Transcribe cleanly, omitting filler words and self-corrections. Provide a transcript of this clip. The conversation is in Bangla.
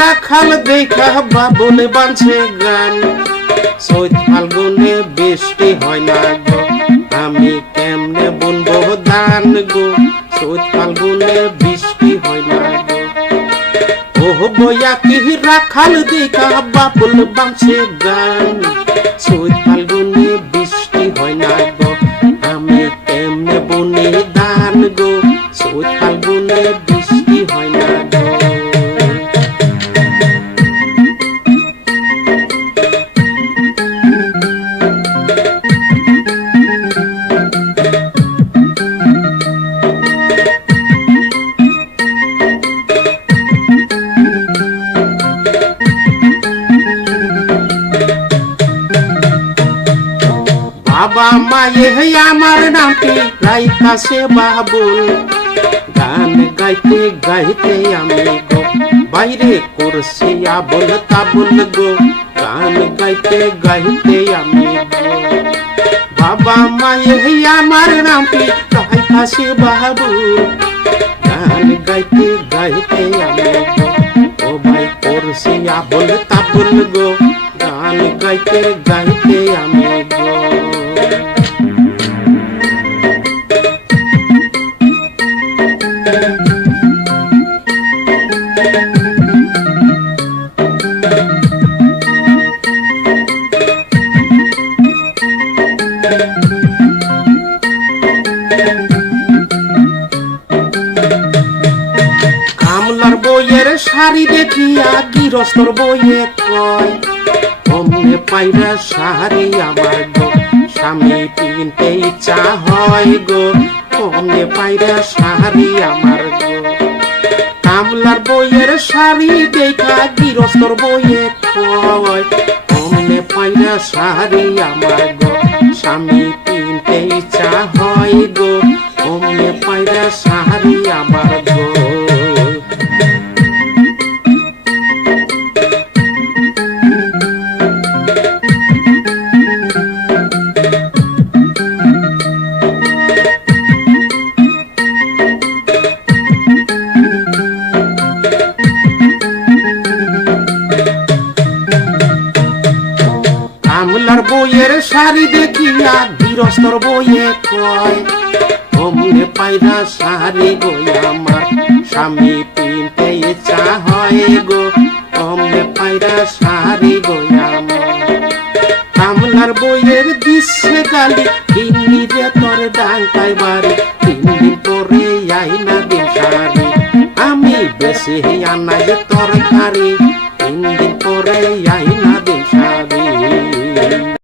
রাখাল দেখা বাবুল বাঁধছে গান, চৈত ফাল্গুনে বৃষ্টি হয় না গো, আমি কেমনে বুনবো ধান গো, চৈত ফাল্গুনে বৃষ্টি হয় না গো। ও বইয়া কি রাখাল দেখা বাবুল বাঁধছে গান, চৈত ফাল্গুনে বৃষ্টি হয় না গো, আমি কেমনে বুনি ধান গো, চৈত ফাল্গুনে বৃষ্টি হয় না গো। বাবা মায়ে আমার নামটি রাইতাছে বাবুল, গান গাইতে গাইতে আমি গো বাইরে করছি আবল তাবুল গো, গান গাইতে গাইতে আমি গো। বাবা মায়ে আমার নামটি রাইতাছে বাবুল, গান গাইতে গাইতে আমি গো ও ভাই করছি আবল তাবুল গো, গান গাইতে গাইতে আমি গো। কামলার বইয়ের শাড়ি দেখিয়া গৃহস্থর বইয়ে কয়, অমনে পাইরা শাড়ি আমার গো, স্বামী কিনতে ইচ্ছা হয় গো, অমনে পাইরা শাড়ি আমার গো। কামলার বইয়ের শাড়ি দেখা গৃহস্থর বইয়ে কয়, অমনে পাইরা শাড়ি আমার গো, স্বামী কিনতে ইচ্ছা হয় গো, অমনে পাইরা শাড়ি আমার গো। কামলার বইয়ের শাড়ি দেখিয়া গৃহস্থর বইয়ে কয়, অমনে পাইরা শাড়ি গো আমার, স্বামী কিনতে ইচ্ছা হয় গো, অমনে পাইরা শাড়ি গো আমার। কামলার বইয়ের দিচ্ছে গালি কিন্নি রে তোর ডাঙ্কায় বাড়ি, 3 দিন পরে আই না দিন শাড়ি, আমি বেশি আনাই তরকারি, 3 দিন পরে আই না দিন শাড়ি।